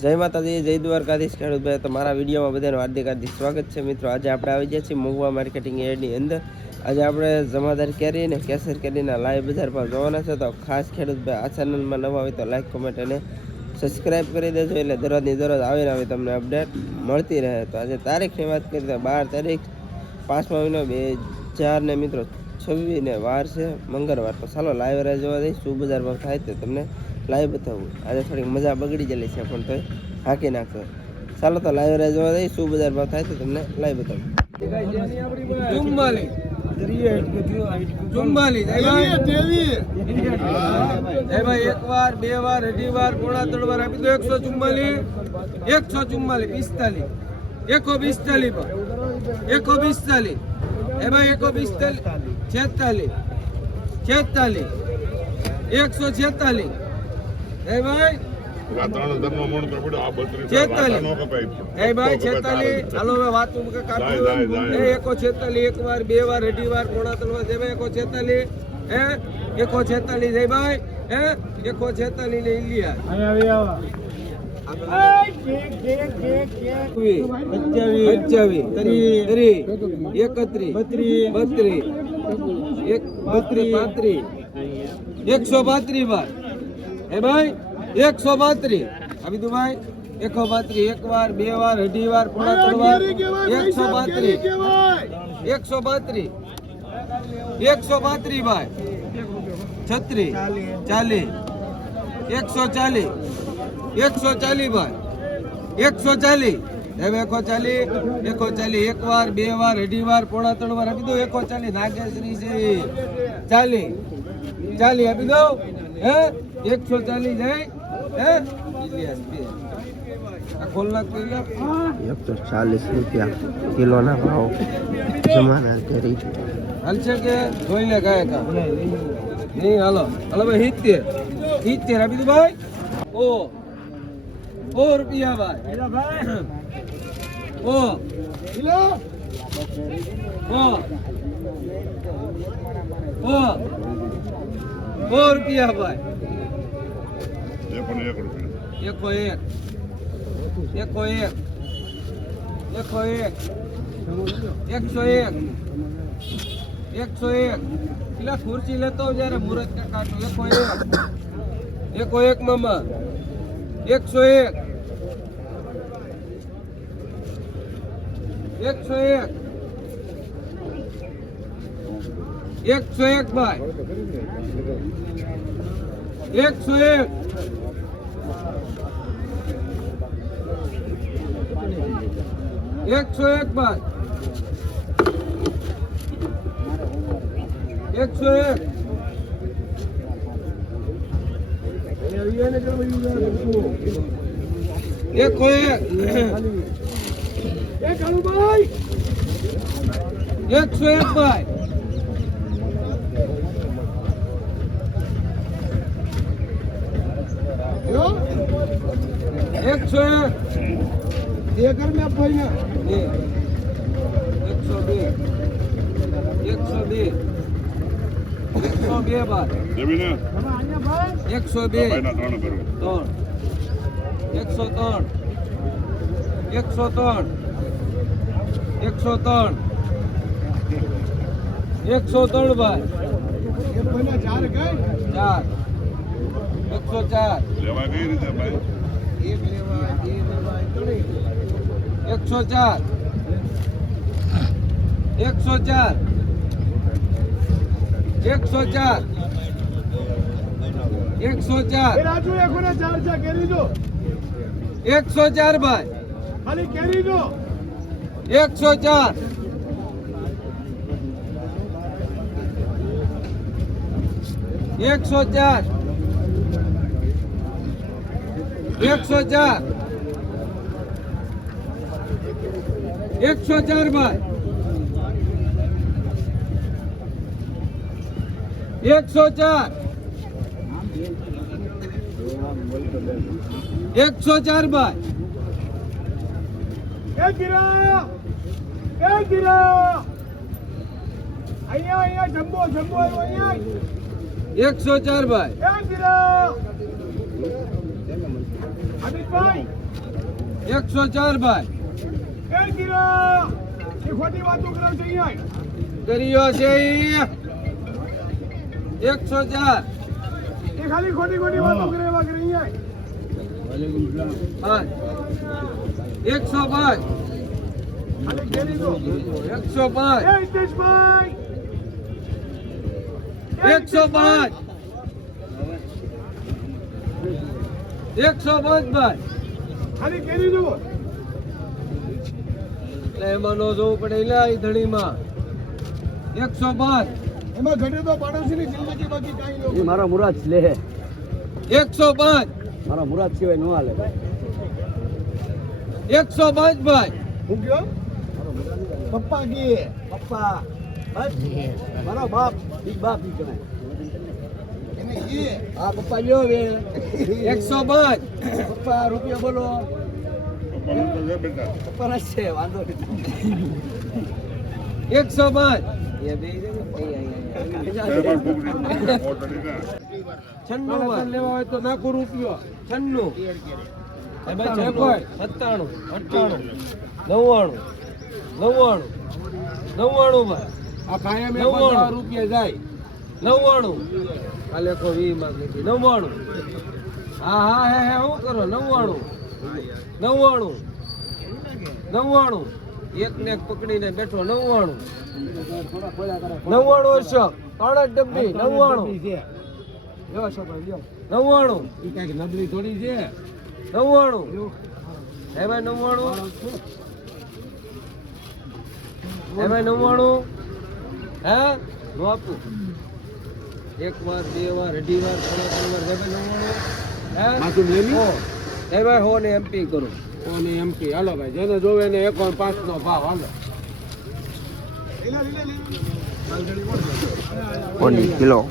જય માતાજી, જય દ્વારકાધીશ ખેડૂત ભાઈ. તો મારા વિડીયોમાં બધાનું હાર્દિક હાર્દિક સ્વાગત છે મિત્રો. આજે આપણે આવી ગયા છીએ મહુવા માર્કેટિંગ યાર્ડની અંદર. આજે આપણે જમાદાર કેરી અને કેસર કેરીના લાઈવ બજાર ભાવ જોવાના છે. તો ખાસ ખેડૂત ભાઈ આ ચેનલમાં નવા હોય તો લાઈક, કોમેન્ટ અને સબસ્ક્રાઈબ કરી દેજો, એટલે દરરોજની દરરોજ આવીને આવી તમને અપડેટ મળતી રહે. તો આજે તારીખની વાત કરીએ તો 12 તારીખ 5મા મહિનો 2000 ને મિત્રો 26 ને વાર છે મંગળવાર. તો ચાલો લાઈવ રાહ જોવા દઈશ શું બજાર ભાવ થાય તો તમને લાઈવ બતાવું. આજે થોડીક મજા બગડી ગયેલી છે પણ તોય હાકી નાખતો. ચાલો તો લાઈવ રાહ જોવા દઈશ શું બજાર ભાવ થાય તો તમને લાઈવ બતાવું. એક વાર, બે વાર, અઢી વાર, પોણા 3 વાર આપી દો. 144, 144, 45, 145, 46, 46, 146, એ ભાઈ 46, હાલો હવે વાત એકો 46, એક વાર, બે વાર, અઢી વાર, પોણા 3 વાર, એકો 46, હે એકો 46, જય ભાઈ, હે એકો 46 ને ઇલિયા 132 વાર, હે ભાઈ 132 આપી દઉં ભાઈ. 132, એક વાર, બે વાર, અઢી વાર, પોણા 3 વાર, 132, 132, 132 ભાઈ, 36, 40, 140, 140 ભાઈ, 140, હવે 140, એક વાર, બે વાર, અઢી વાર, પોણા 3 વાર આપી દો. 140 નાગેશ્રી છે 40, 40 આપી દો, હે 140 જાય, હે ખોલ નાખ 140 રૂપિયા કિલોના ભાવ જમાદાર કેરી હાલશે કે જોઈ લે કાય કા નહીં. હાલો હાલો ભાઈ 70 આપી દો ભાઈ. ઓ રૂપિયા ભાઈ, ઓ કિલો, ઓ રૂપિયા ભાઈ. 101, 101, 101, 101, 101, પેલા ખુરશી લેતો જયારે મુરત કે કાઢો. 101, 101 મામા, 101, 101, 101 ભાઈ, 101, 101 ભાઈ, 101, 101 ભાઈ, 101, ये कर में भाई ना 102, 102, 102 बार जमीन 102, 103, 103, 103, 103 बार 4 गए 4, 104 લેવા કઈ રીતે ભાઈ? એક લેવા 104, 104, 104, 104 રાજુ એકોને 4 છે કેરી દો. 104 ભાઈ, ખાલી કેરી દો. 104, 104, 104, 104 ભાઈ, 104, 104 ભાઈ. એ ગિરા અહીંયા જમ્બો અહીંયા 104 ભાઈ. 104 ભાઈ કર્યો છે ઈ. 104 ખાલી ખોટી ખોટી વાતો કરે એવા કરી પાંચ 105 ખાલી ઘેરી દો 105 એ હિતેશભાઈ 105 105 ભાઈ ખાલી ઘેરી દો એટલે એમાં નો જોવું પડે લે ઈ ધણીમાં 105 એમાં ઘટે તો પાડોશીની જિંદગી બાકી કાંઈ ન એ મારા મુરાદ લે 105 મારા મુરાદ સિવાય નો હાલે 105 ભાઈ હું ગયો પપ્પા કે પપ્પા બસ મારો બાપ ઈ બાપ ઈ કહેવાય એને કે હા પપ્પા લ્યો હવે 105 પપ્પા રૂપિયા બોલો પપ્પા ના છે વાંધો નહીં 105 એ બે છન્નું લેવા હોય તો નાખો રૂપિયો છન્નું એમાં છે કોઈ 97 98 99 99 ભાઈ આ કાયમ 99 રૂપિયા જાય 99 આ લેખો 20 માં લીધી 99 હા હા હે હે શું કરો 99 99 એક ને એક પકડીને બેઠો 99 અશોક 3 ડબ્બી 99 લ્યો છોકરા લ્યો 99 ઈ કાંઈક નબળી થોડી છે 99 હે ભાઈ 99 હે ભાઈ 99 હે નો આપું એક વાર બે વાર અઢી વાર ત્રણ વાર હે ભાઈ 99 હે માથું લેલી? હો. હે ભાઈ હો ને એમપી કરું કોને એમપી હાલો ભાઈ જેને જોવે ને 1.5 નો ભાવ હાલો કિલો